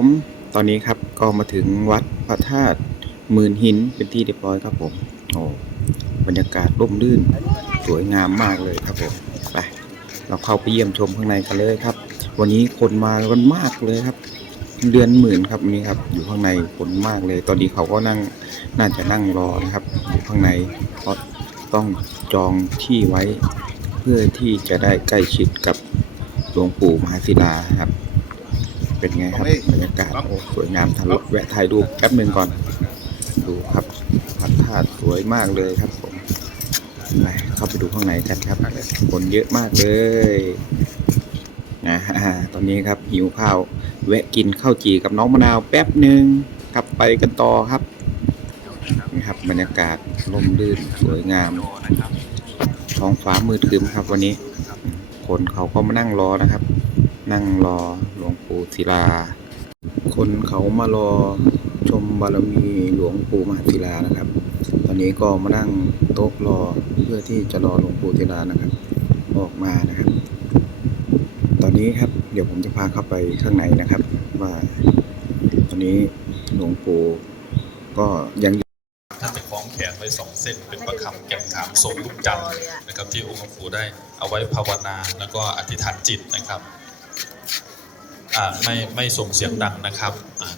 ผมตอนนี้ครับก็มาถึงวัดพระธาตุหมื่นหินเป็นที่เรียบร้อยครับผมโอ้บรรยากาศร่มรื่น สวยงามมากเลยครับผมไปเราเข้าไปเยี่ยมชมข้างในกันเลยครับ วันนี้คนมากันมากเลยครับ เดือนหมื่นครับนี่ครับอยู่ข้างในคนมากเลย ตอนนี้เขาก็นั่งน่าจะนั่งรอนะครับ อยู่ข้างในเพราะต้องจองที่ไว้ เพื่อที่จะได้ใกล้ชิดกับหลวงปู่มหาศิลาครับ เป็นไงครับบรรยากาศโอ้สวยงามทันรถแวะถ่ายรูปแป๊บหนึ่งก่อน ดูครับพระธาตุสวยมากเลยครับผมไปเข้าไปดูข้างในกันครับคนเยอะมากเลยนะตอนนี้ครับหิวข้าวแวะกินข้าวจี่กับน้องมะนาวแป๊บหนึ่งกลับไปกันต่อครับนี่ครับบรรยากาศร่มรื่นสวยงามท้องฟ้ามืดครึ้มครับวันนี้ คนเขาก็มานั่งรอนะครับ นั่งรอหล วงปู่ศิลา คนเขามารอชมบารมีหลวงปู่มหาศิลานะครับ ตอนนี้ก็มานั่งโต๊ะรอเพื่อที่จะรอหลวงปู่ศิลานะครับ ออกมานะครับ ตอนนี้ครับเดี๋ยวผมจะพาเข้าไปข้างในนะครับ ว่า ตอนนี้หลวงปู่ก็ยังท่านจะคล้องแขนไว้สองเส้นเป็นประคำแก่นขามทรงลูกจันทร์นะครับที่องค์หลวงปู่ได้เอาไว้ภาวนาแล้วก็อธิษฐานจิตนะครับ ไม่ไม่ส่งเสียงดังนะครับ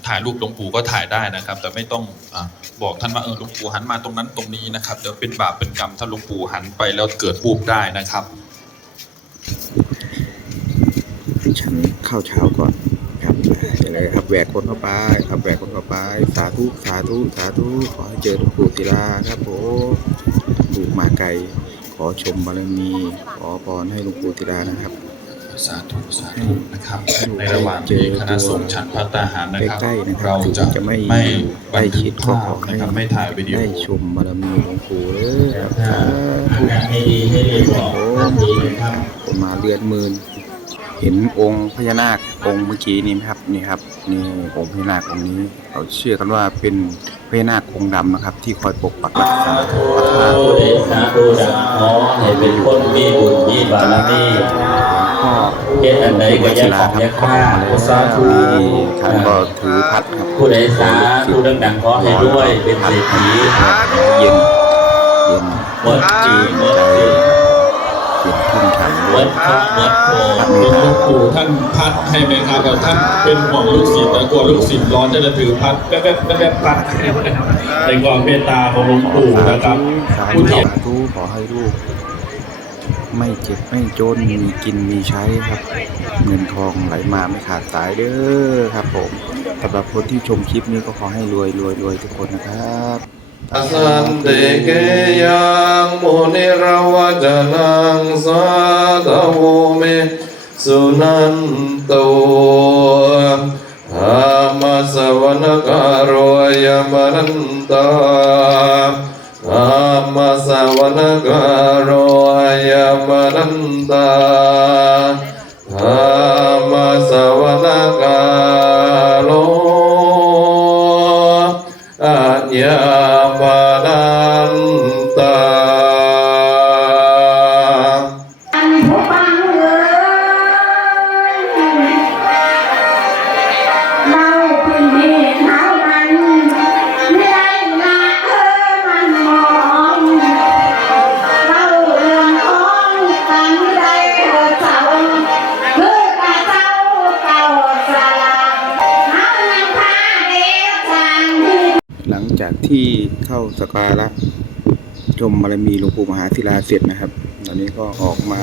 ถ่ายรูปหลวงปู่ก็ถ่ายได้นะครับ แต่ไม่ต้องอบอกท่านว่าเออหลวงปู่หันมาตรงนั้นตรงนี้นะครับเดี๋ยวเป็นบาปเป็นกรรมถ้าหลวงปู่หันไปแล้วเกิดบูบได้นะครับฉันข้าวเช้าก่อนครับเดี๋ยวเลยครับแหวกคนเข้าไปครับแหวกคนเข้าไป สาธุสาธุสาธุขอให้เจอหลวงปู่ศิลาครับผมปู่มาไกลขอชมบารมีขอพรให้หลวงปู่ศิลานะครับ สาธุสาธุนะครับ ในระหว่างที่คณะสงฆ์ฉันพัตตาหารนะครับใกล้ๆนะครับเราจะถึงจะไม่ไม่ใกล้ชิดก็ภาขอพให้นะครับ ไม่ถ่ายวิดีโอได้ชมบารมีหลวงปู่เลยครับสาธุให้ดีให้ดีบอกท่านดีนะครับผมมาเลือนหมื่นเห็นองค์พญานาคองค์เมื่อกี้นี้ไหมครับนี่ครับนี่องค์พญานาคองค์นี้เขาเชื่อกันว่าเป็นพญานาคองค์ดำนะครับ ที่คอยปกปักรักษาพระธาตุผู้ใดสาธุดังขอให้เป็นคนมีบุญมีบารมี พ่อเฮ็ดอันใดก็อย่าของอย่าฆ่าสาธุนี่ท่านก็ถือพัดครับผู้ใดสาธุดังๆขอให้ด้วยเป็นเศรษฐีเย็นเย็นหมดจีหมดใจจีเย็นขึ้นขันหมด้วยดทุกข์หมดโศกหลวงปู่ท่านพัดให้ไหมครับแต่ท่านเป็นห่วงลูกศิษย์แต่กลัวลูกศิษย์ร้อนจะถือพัดแป๊บๆแป๊บๆพัดในความเมตตาของหลวงปู่นะครับสาผู้ธุที่สาธุขอให้ลูก ไม่เจ็บไม่จนมีกินมีใช้ครับ เงินทองไหลมาไม่ขาดสายเด้อครับผมสำหรับคนที่ชมคลิปนี้ก็ขอให้รวยรวยรวยทุกคนนะครับสันติเกยังมุนิรวจนังสาธโวเมสุนันโตุธรรมสวนการโรยมนันตาธรรมสวนการ โจากที่เข้าสกการะชมบารมีหลวงปู่มหาศิลาเสร็จนะครับ ตอนนี้ก็ออกมา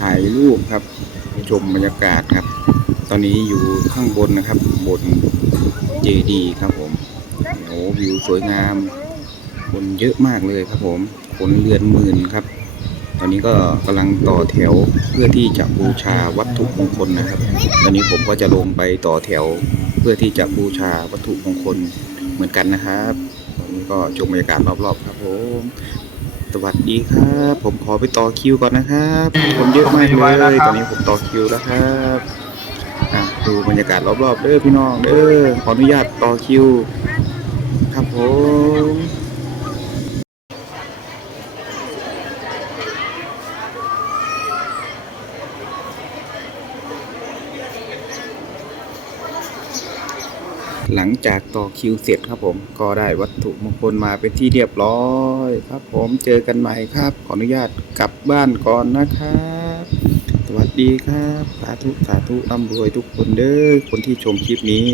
ถ่ายรูปครับ ชมบรรยากาศครับ ตอนนี้อยู่ข้างบนนะครับ บนเจดีครับผมโอ้วิวสวยงาม คนเยอะมากเลยครับผมคนเรือนหมื่นครับ ตอนนี้ก็กำลังต่อแถวเพื่อที่จะบูชาวัตถุมงคลนะครับ ตอนนี้ผมก็จะลงไปต่อแถว เพื่อที่จะบูชาวัตถุมงคล เหมือนกันนะครับตอนนี้ก็ชมบรรยากาศรอบๆครับผมสวัสดีครับ ผมขอไปต่อคิวก่อนนะครับคนเยอะมากเลยตอนนี้ผมต่อคิวแล้วครับอะดูบรรยากาศรอบๆเด้อพี่น้องเด้อขออนุญาตต่อคิว ครับผม หลังจากต่อคิวเสร็จครับผมก็ได้วัตถุมงคลมาเป็นที่เรียบร้อยครับ ผมเจอกันใหม่ครับ ขออนุญาตกลับบ้านก่อนนะครับ สวัสดีครับ สาธุสาธุร่ำรวยทุกคนเด้อคนที่ชมคลิปนี้